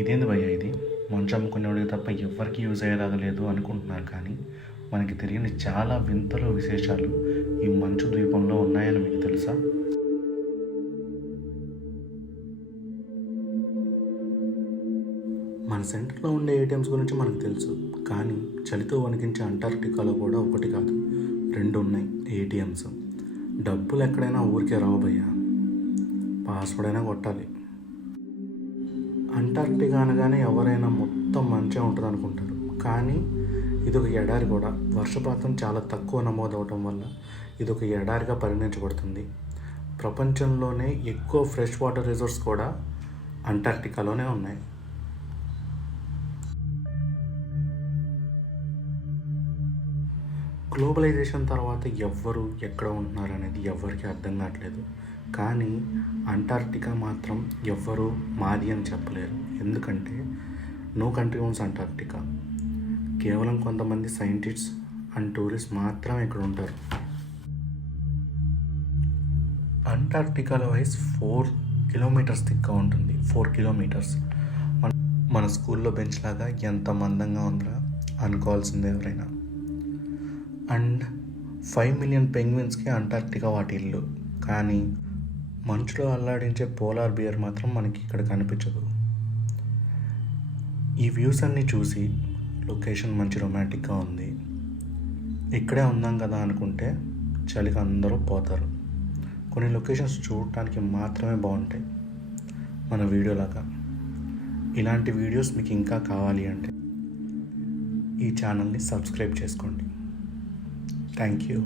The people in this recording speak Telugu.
ఇదేంది భయ్యా ఇది? మంచు అమ్ముకునేవాడికి తప్ప ఎవ్వరికి యూజ్ అయ్యేలాగా లేదు అనుకుంటున్నారు, కానీ మనకి తెలియని చాలా వింతలు విశేషాలు ఈ మంచు ద్వీపంలో ఉన్నాయని మీకు తెలుసా? మన సెంటర్లో ఉండే ఏటీఎంస్ గురించి మనకు తెలుసు, కానీ చలితో వణికించే అంటార్క్టికాలో కూడా ఒకటి కాదు, 2 ఉన్నాయి ఏటీఎంస్. డబ్బులు ఎక్కడైనా ఊరికే రావు భయ్యా, పాస్వర్డ్ అయినా కొట్టాలి. అంటార్క్టికా అనగానే ఎవరైనా మొత్తం మంచిగా ఉంటుంది అనుకుంటారు, కానీ ఇది ఒక ఎడారి కూడా. వర్షపాతం చాలా తక్కువ నమోదవటం వల్ల ఇది ఒక ఎడారిగా పరిగణించబడుతుంది. ప్రపంచంలోనే ఎక్కువ ఫ్రెష్ వాటర్ రిజోర్స్ కూడా అంటార్క్టికాలోనే ఉన్నాయి. గ్లోబలైజేషన్ తర్వాత ఎవ్వరు ఎక్కడ ఉంటున్నారు అనేది ఎవరికి అర్థం కావట్లేదు, కానీ అంటార్క్టికా మాత్రం ఎవ్వరూ మాది అని చెప్పలేరు. ఎందుకంటే నో కంట్రీ ఓన్స్ అంటార్క్టికా. కేవలం కొంతమంది సైంటిస్ట్స్ అండ్ టూరిస్ట్ మాత్రమే ఇక్కడ ఉంటారు. అంటార్క్టికాలో వైస్ 4 కిలోమీటర్స్ దిక్గా ఉంటుంది. 4 కిలోమీటర్స్. మన స్కూల్లో బెంచ్ లాగా ఎంత మందంగా ఉందా అనుకోవాల్సిందే ఎవరైనా. అండ్ 5 మిలియన్ పెంగ్విన్స్కి అంటార్క్టికా వాటి ఇల్లు. కానీ మంచులో అల్లాడించే పోలార్ బియర్ మాత్రం మనకి ఇక్కడ కనిపించదు. ఈ వ్యూస్ అన్నీ చూసి లొకేషన్ మంచి రొమాంటిక్గా ఉంది, ఇక్కడే ఉందాం కదా అనుకుంటే చలికి అందరూ పోతారు. కొన్ని లొకేషన్స్ చూడటానికి మాత్రమే బాగుంటాయి, మన వీడియోలాగా. ఇలాంటి వీడియోస్ మీకు ఇంకా కావాలి అంటే ఈ ఛానల్ని సబ్స్క్రైబ్ చేసుకోండి. Thank you.